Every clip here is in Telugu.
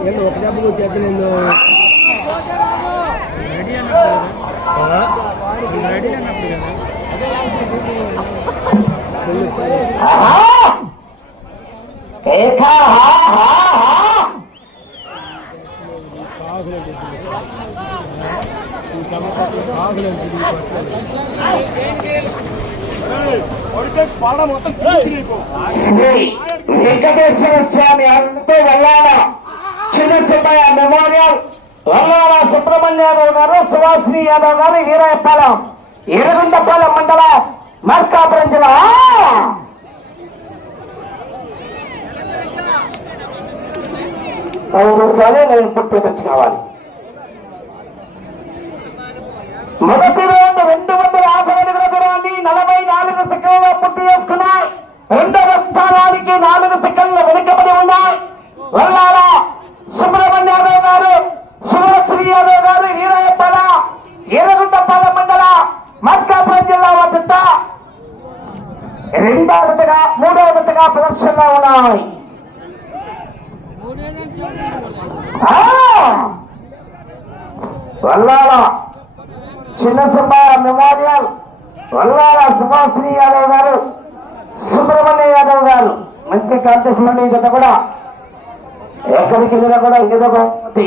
ఒక దెబ్బ కొట్టేది నేను రెడీ అన్నప్పుడు వెంకటేశ్వర స్వామి అంతే వెళ్ళాల చిన్న సుబ్బయ్య మెమోరియల్ వల్లాల సుబ్రహ్మణ్య యాదవ్ గారు సుభాషిణి యాదవ్ గారు వీరాయపాలెం ఎరుగుంటపాలెం మండలం మార్కాపురం జిల్లా నేను పుట్టి కావాలి. మొదటి రౌండ్ 250 అడుగుల దూరాన్ని 44 సెకండ్లో పూర్తి చేసుకున్నాయి. రెండవ స్థానానికి 4 సెకండ్లు వెనుకబడి ఉన్నాయి. వల్లాల సుబ్రహ్మణ్య యాదవ్ గారు సుభాశ్రీ యాదవ్ గారు వీరాయపాల ఎర్రగుంటపాలెం మండల మార్కాపురం జిల్లా వద్ద రెండవ జతగా మూడవ జతగా ప్రదర్శనలో ఉన్నాయి. వల్లాల చిన్న సుబ్బయ్య మెమోరియల్ వల్లాల సుభాశ్రీ యాదవ్ గారు సుబ్రహ్మణ్య యాదవ్ గారు మంచి కాంటెస్ట్ జత కూడా ఎక్కడికి వెళ్ళినా కూడా ఏదో ఒకటి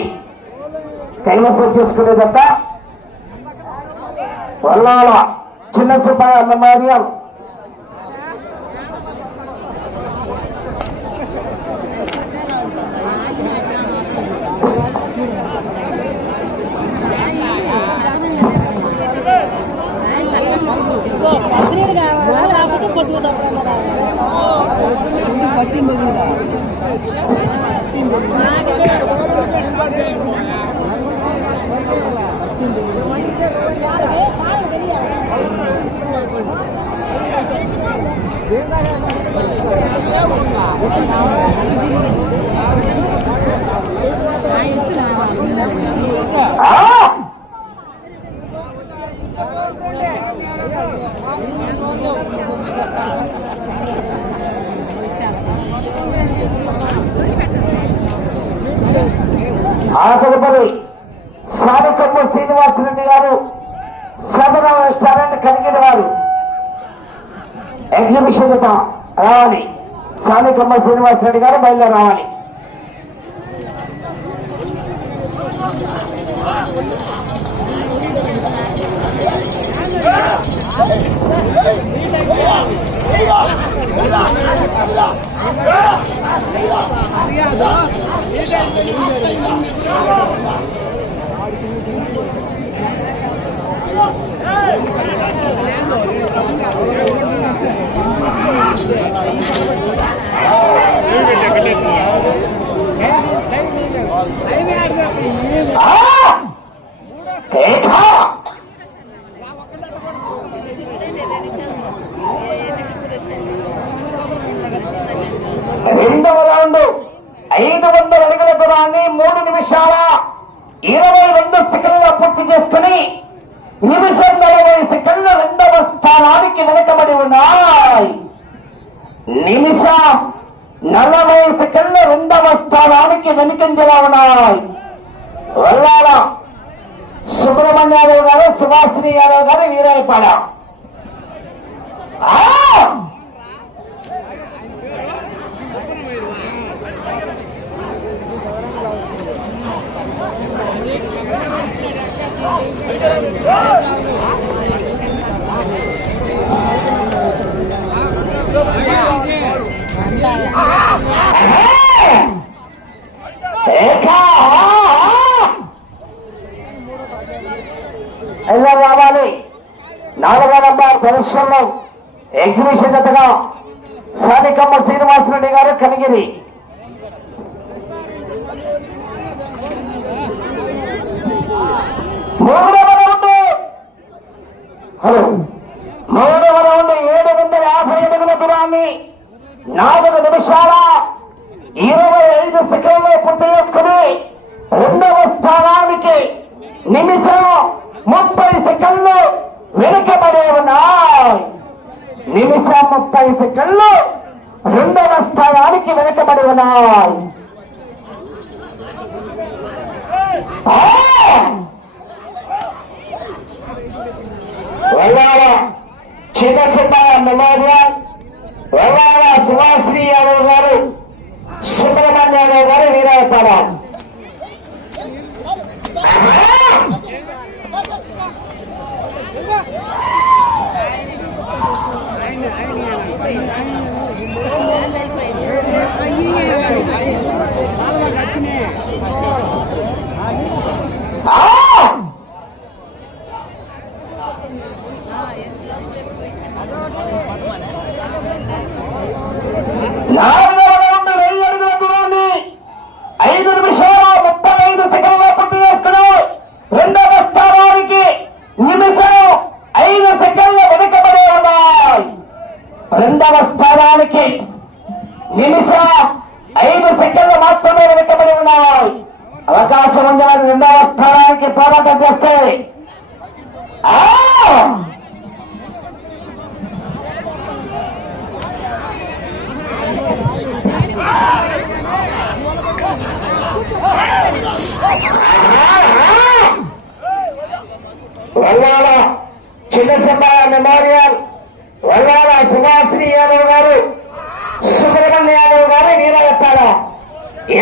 కైవసం చేసుకునే జత. వల్లాల చిన్న సుబ్బయ్య మెమోరియల్ ఆకలిపల్లి సానికొమ్మ శ్రీనివాసరెడ్డి గారు సదన రెస్టారెంట్ కలిగిన వారు ఎగ్జిబిషన్ రావాలి. సానికొమ్మ శ్రీనివాసరెడ్డి గారు బయలుదేరి రావాలి. రెండవ రౌండ్ 500 అడుగుల దూరాన్ని 3 నిమిషాల 22 సెకండ్ల పూర్తి చేసుకుని నిమిషం 40 సెకండ్ల రెండవ స్థానానికి వెనుకబడి ఉన్నాయి. నిమిషం 40 సెకండ్ల రెండవ స్థానానికి వెనుకంజలో ఉన్నాయి. వల్లాల సుబ్రహ్మణ్య యాదవ్ గారు సుభాశ్రీ యాదవ్ గారు వీరాయపాడ. ఎలా రావాలి? 4వ నంబర్ ప్రదర్శనలో ఎగ్జిబిషన్ జతగా సానికొమ్మ శ్రీనివాసరెడ్డి గారు కనిగిరి. మూడవ రౌండ్ 750 అడుగుల దూరాన్ని 4 నిమిషాల 25 సెకండ్లు పూర్తి చేసుకుని రెండవ స్థానానికి నిమిషం 30 సెకండ్లు వెనుకబడి ఉన్నాయి. నిమిషం 30 సెకండ్లు రెండవ స్థానానికి వెనుకబడి ఉన్నాయి. వల్లాల చిన్న మెమోరియల్ వల్లాల సుభాశ్రీ యాదవ్ గారు సుబ్రహ్మణ్య యాదవ్ గారు వీరాయపాలెం. రెండవ స్థానానికి నిమిషం 5 సెకండ్లు మాత్రమే వెనుకబడి ఉన్నాయి. అవకాశం ఉందని రెండవ స్థానానికి పోరాటం చేస్తే వల్లాల చిన్న మెమోరియల్ వల్లాల సుభాశ్రీ యాదవ్ గారు సుబ్రహ్మణ్య యాదవ్ గారు వీరాయపాలెం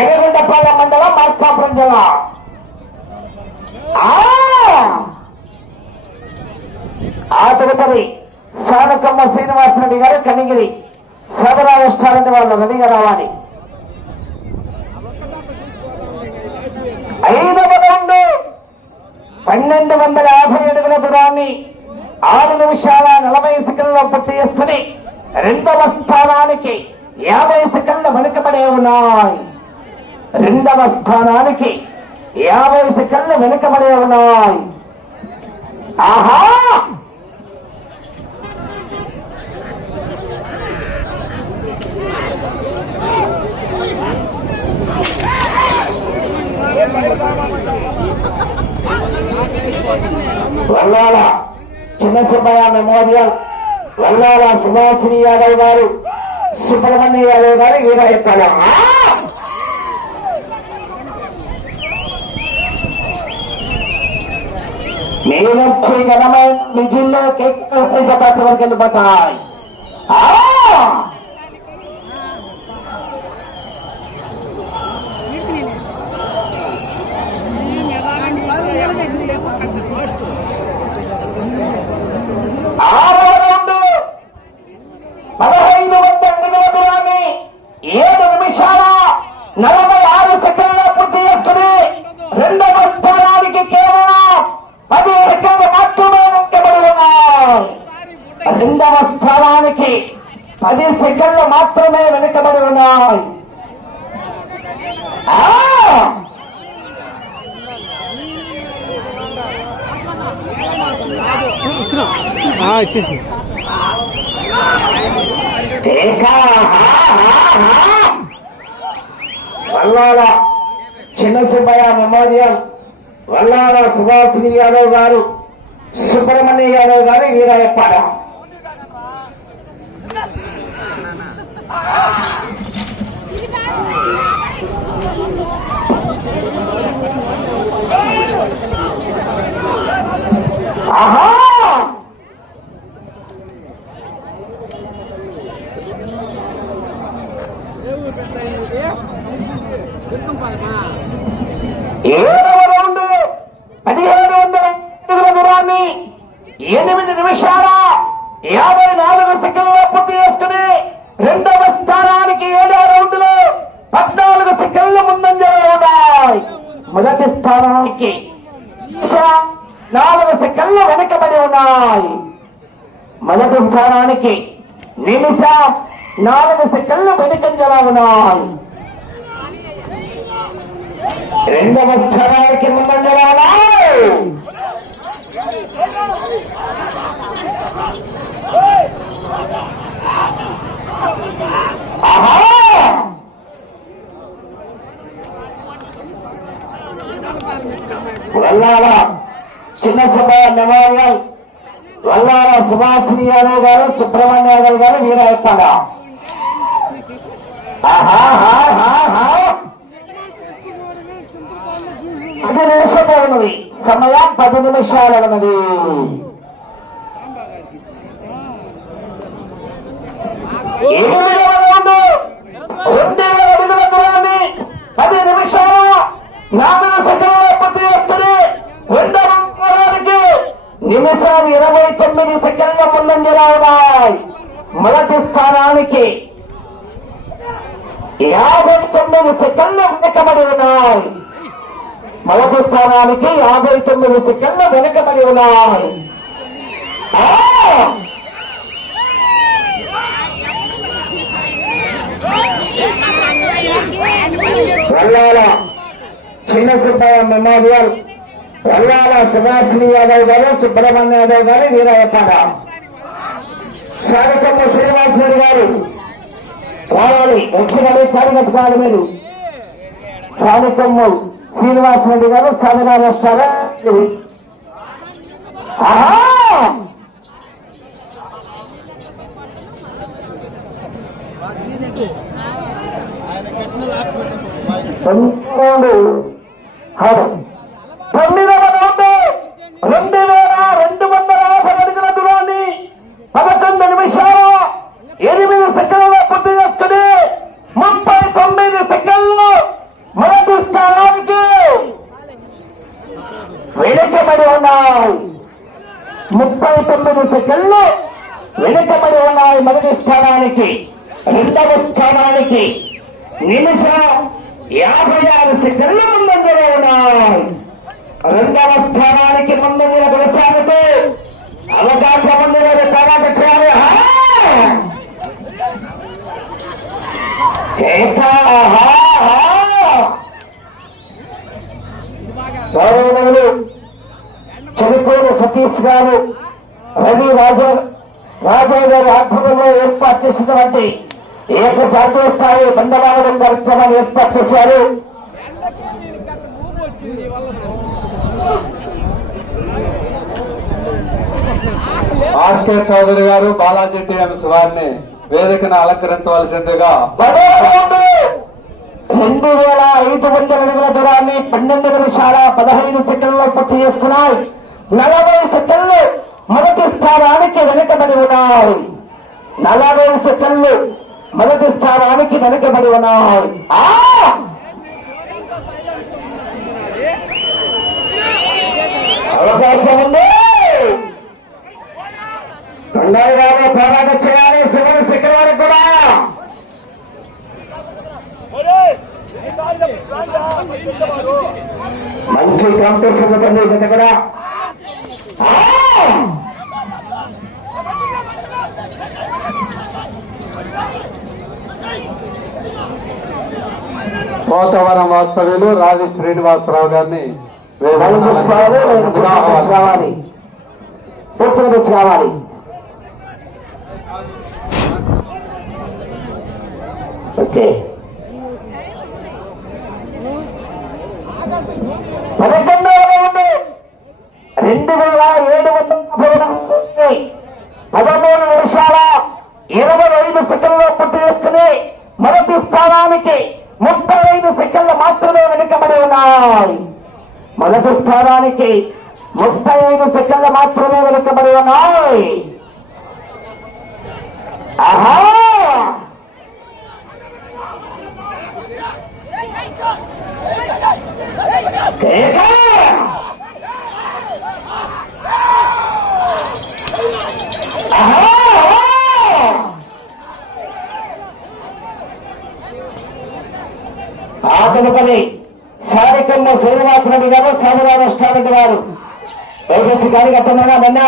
ఎర్రగొండపాలెం మండలం మార్కాపురం జిల్లా. ఆ తదుపరి సానకమ్మ శ్రీనివాసరెడ్డి గారు కనిగిరి సదరా రెస్టారెంట్ వాళ్ళు రెడీగా రావాలి. 5వ రౌండ్ 1250 అడుగుల దూరాన్ని 6 నిమిషాల 40 సెకండ్లలో పూర్తి చేసుకుని రెండవ స్థానానికి 50 సెకండ్లు వెనుకబడే ఉన్నాయి. రెండవ స్థానానికి 50 సెకండ్లు వెనుకబడే ఉన్నాయి. ఆహా వల్లాల చిన్న సుబ్బయ్య మెమోరియల్ వల్లాల సుభాశ్రీ యాదవ్ గారు సుబ్రహ్మణ్య యాదవ్ గారు వీరాయపాలెం. మీనొచ్చి ఘనమైన విజిల్లో కేక్ వరకు వెళ్ళిపోతాయి. ఆరవ రౌండ్ 1500 అడుగుల దూరాన్ని 7 నిమిషాల 46 సెకండ్ల పూర్తి చేసుకుని రెండవ స్థానానికి కేవలం 10 సెకండ్లు మాత్రమే వెనుకబడి ఉన్నాయి. రెండవ స్థానానికి 10 సెకండ్లు మాత్రమే వెనుకబడి ఉన్నాయి. ఇచ్చేసి వల్లాల చిన్న సుబ్బయ్య మెమోరియల్ వల్లాల సుభాశ్రీ యాదవ్ గారు సుబ్రహ్మణ్య యాదవ్ గారు వీరాయపాలెం. ఆహా ఏడవ రౌండ్ 1700 అడుగుల దూరాన్ని 8 నిమిషాల 54 సెకండ్లలో పూర్తి చేసుకుని రెండవ స్థానానికి 7వ రౌండ్ లో 14 సెకండ్ల ముందంజలో ఉన్నాయి. మొదటి స్థానానికి 4 సెకండ్లు వెనుకబడి ఉన్నాయి. మొదటి స్థానానికి నిమిషం 4 సెకండ్లు వెనుకంజలో ఉన్నాయి. రెండవ స్థానానికి ముందంజలో ఉన్నాయి. వల్లాల చిన్న సుబ్బయ్య మెమోరియల్ వల్లాల సుభాశ్రీ యాదవ్ గారు సుబ్రహ్మణ్య యాదవ్ గారు వీరాయపాలెం. 10 నిమిషాలు ఉన్నది. సమయం 10 నిమిషాలు ఉన్నది. ఎనిమిదవ రౌండ్ 2000 అడుగుల దూరాన్ని 10 నిమిషాలు 4 సెకండ్ల పూర్తి చేస్తుంది. రెండవ రౌండ్కి నిమిషం 29 సెకండ్ల ముందంజలో ఉన్నాయి. మొదటి స్థానానికి 59 సెకండ్లు వెనుకబడి ఉన్నాయి. మొదటి స్థానానికి 59 సెకండ్లు వెనుకబడి ఉన్నాయి. వల్లాల చిన్న సుబ్బయ్య మెమోరియల్, వల్లాల సుభాషిణి యాదవ్ గారు, సుబ్రహ్మణ్య యాదవ్ గారు, వీరయ్యపాడ, శారకమ్మ శ్రీనివాసరెడ్డి గారు కావాలి. వచ్చినది కార్యకర్తలు మీరు శారకమ్మ శ్రీనివాసరెడ్డి గారు, సాధనా రెస్టారెంట్. తొమ్మిదవ రౌండ్ 2250 అడుగుల దూరాన్ని 11 నిమిషాలు 8 సెకండ్ల పూర్తి చేసుకుని 39 సెకండ్లు మొదటి స్థానానికి వెనుకబడి ఉన్నాయి. 39 సెకండ్లు వెనుకబడి ఉన్నాయి మొదటి స్థానానికి. రెండవ స్థానానికి నిమిషం 56 సెకండ్ల ముందంజలో ఉన్నాయి. రెండవ స్థానానికి ముందంజల కొనసాగుతూ అవకాశం ఉంది. వారు తర్వాత చేయాలి. గౌరవనీయులు చెరుకూరు సతీష్ గారు, రవి రాజయ్య గారి ఆధ్వర్యంలో ఏర్పాటు చేసినటువంటి జాతీయ స్థాయి బండవాడడం కార్యక్రమాన్ని ఏర్పాటు చేశారు. ఆర్కే చౌదరి గారు, బాలాజీ టీఎంస్ వారిని వేదికను అలంకరించవలసిందిగా. 2500 అడుగుల దూరాన్ని 12 నిమిషాల 15 సెకండ్లో పూర్తి చేసుకున్నాయి. 40 సెకండ్లు మొదటి స్థానానికి వెనుకబడి ఉన్నాయి. 40 సెకండ్లు మొదటి స్థానానికి వెనుకబడి ఉన్నాయి. అవకాశం ఉంది. తొందరగానే పోరాట చేయాలి. 7 సెకండ్ వరకు కూడా మంచి కాంపిటీషన్ ఉంటుంది. ఇది కూడా పోతవరం వాస్తవ్యులు రాజు శ్రీనివాసరావు గారిని రావాలి. ఓకే. 11వ రౌండ్ 2750 13 నిమిషాల 25 సెకండ్లో పూర్తి చేసుకుని మొదటి స్థానానికి 35 సెకండ్లు మాత్రమే వెనుకబడి ఉన్నాయి. మొదటి స్థానానికి 35 సెకండ్లు మాత్రమే వెనుకబడి ఉన్నాయి. ఆహా, ఆకలిపల్లి శారకమ్మ శ్రీనివాసరెడ్డి గారు, సాధనా రెస్టారెంట్ వారు దయచేసి కార్యకర్తలుగా మొన్న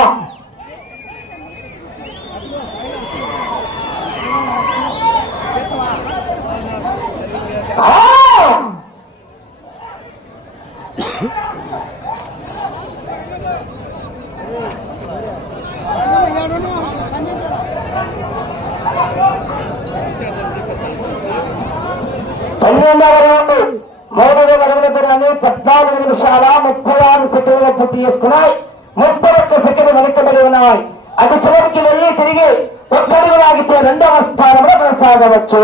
రౌండ్ 3000 అడుగుల దూరాన్ని 14 నిమిషాల 36 సెకండ్లు పూర్తి చేసుకున్నాయి. 31 సెకండ్లు వెనుకబడి ఉన్నాయి. అటు చివరికి వెళ్లి తిరిగి ఒక్కడుగు లాగితే రెండవ స్థానంలో కొనసాగవచ్చు.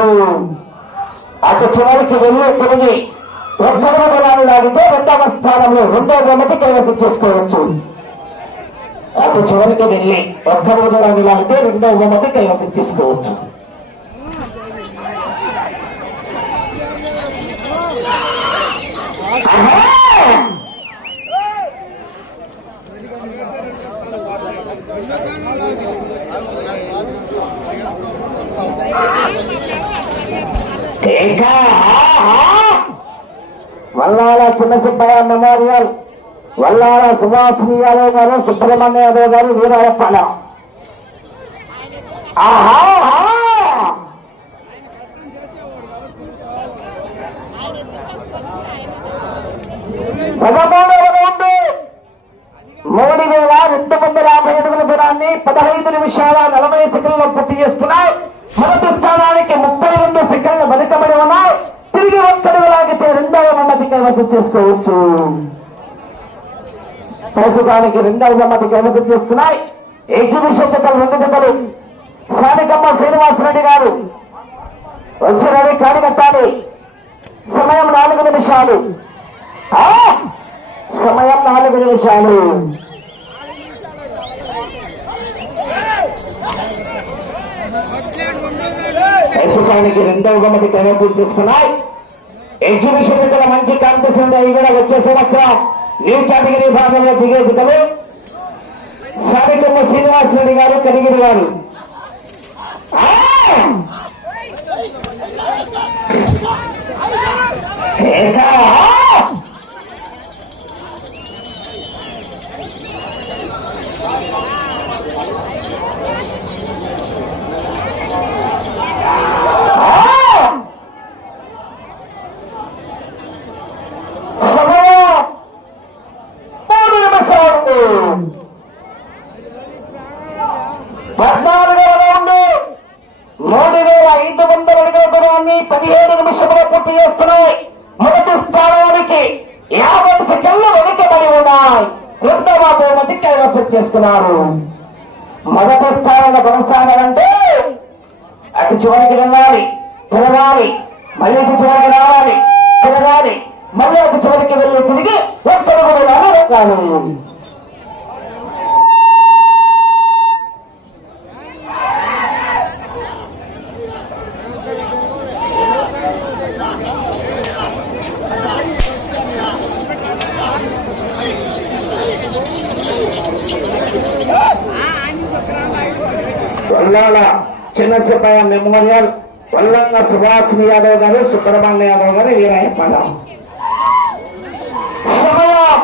అటు చివరికి వెళ్లి తిరిగి ఒక్కడవ దూరాన్ని లాగితే రెండవ స్థానంలో రెండవ బహుమతి కైవసం చేసుకోవచ్చు. అటు చివరికి వెళ్ళి ఒక్కడవ దూరాన్ని లాగితే రెండవ బహుమతి కైవసం చేసుకోవచ్చు. వల్లాల చిన్న సుబ్బయ్య మెమోరియల్, వల్లాల సుభాషిణి యాదవ్ గారు, సుబ్రహ్మణ్య యాదవ్ గారు, వీరాయప్పల. పదమూడవ 3,250 అడుగుల దూరాన్ని 15 నిమిషాల 40 సెకండ్లు పూర్తి చేసుకున్నాయి. మొదటి స్థానానికి 32 సెకండ్లు వెనుకబడి ఉన్నాయి. తిరిగి ఒక్కడుగు లాగితే రెండవ బహుమతి కైవసం చేసుకోవచ్చు. ప్రస్తుతానికి రెండవ బహుమతి కైవసం చేసుకున్నాయి. ఎగ్జిబిషన్ జతలు 2 జతలు. స్థానికమ్మ శ్రీనివాసరెడ్డి గారు వచ్చినది కాడి కట్టాలి. సమయం 4 నిమిషాలు. సమయం 4 నిమిషాలు. ప్రస్తుతానికి రెండవ బహుమతి కైవసం చేసుకున్నాయి. ఎగ్జిబిషన్ ఇక్కడ మంచి కాంపిటీషన్ అవి కూడా వచ్చే సంవత్సరం న్యూ కేటగిరీ భాగంలో దిగే జతలు స్థానికమ్మ శ్రీనివాసరెడ్డి గారు, కనిగిరి గారు. పూర్తి చేసుకున్నాయి. మొదటి స్థానానికి 50 సెకండ్లు వెనుకబడి ఉన్నాయి. రెండవ బహుమతి కైవసం చేసుకున్నారు. మొదటి స్థానంలో కొనసాగాలంటే అటు చివరికి వెళ్ళాలి, తిరగాలి, మళ్ళీ అటు చివరికి రావాలి, తిరగాలి, మళ్ళీ అటు చివరికి వెళ్ళి తిరిగి ఒక్కడు కూడా వెళ్తాను. వల్లాల చిన్న సుబ్బయ్య మెమోరియల్, వల్లంగ సుభాషిణి యాదవ్ గారు, సుబ్రహ్మణ్య యాదవ్ గారు, వీరాయప్పల. సమయం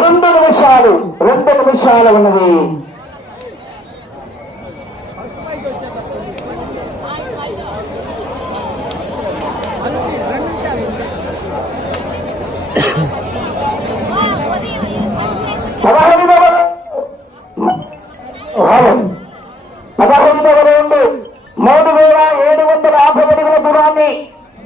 2 నిమిషాలు. 2 నిమిషాలు ఉన్నది. రౌండ్ 3,750 అడుగుల దూరాన్ని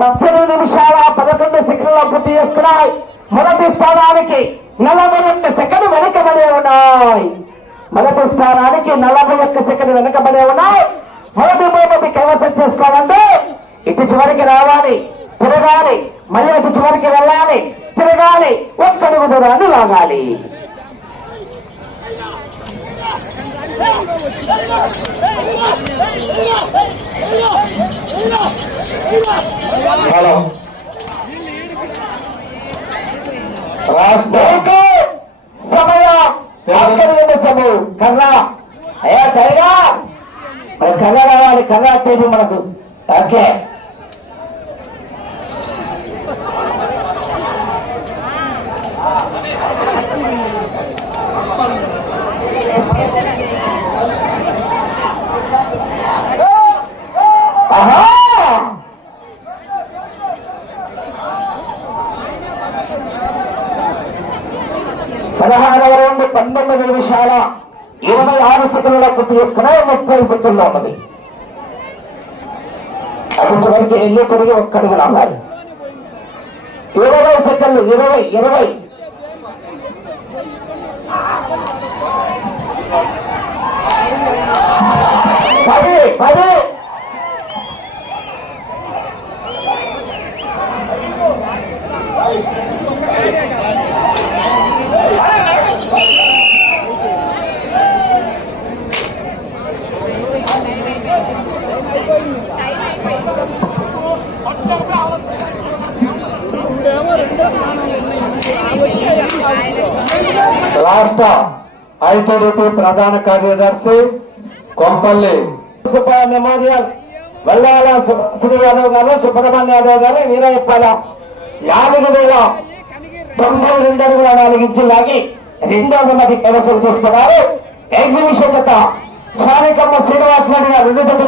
18 నిమిషాల 11 సెకండ్ల పూర్తి చేసుకున్నాయి. మొదటి స్థానానికి 41 సెకండ్ వెనుకబడే ఉన్నాయి. మొదటి స్థానానికి 41 సెకండ్ వెనుకబడే ఉన్నాయి. మొదటి బహుమతి కైవసం చేసుకోవాలంటే ఇటు చివరికి రావాలి, తిరగాలి, మళ్ళీ అటు చివరికి వెళ్ళాలి, తిరగాలి, ఒక్కడుగు దూరాన్ని లాగాలి. హలో సమయం కర్రా అయ్యా సరిగా మరి కర్ర రావాలి. కర్ర టేబుల్ మనకు ఓకే. ఆహా 16వ రౌండ్ 19 నిమిషాల 26 సెకండ్ల పూర్తి చేసుకున్నా. 30 సెకండ్లో ఉన్నది. అటు చివరికి వెళ్ళి తిరిగి ఒక్కడుగు రావాలి. 20 సెకండ్లు. 20 10 10 రాష్ట్ర ఐటీడీపీ ప్రధాన కార్యదర్శి కొంపల్లి సుబ్బయ్య మెమోరియల్ వల్లాల శ్రీ యాదవ్ గారు, సుబ్రహ్మణ్య యాదవ్ గారు, వీరయ్యప్పల 4,092 అడుగుల 4 ఇంచులు లాగి 2వ మంది కైవసం చేస్తున్నారు. ఎగ్జిబిషన్ జత స్థానికమ్మ శ్రీనివాసరెడ్డి గారు 2 జతలు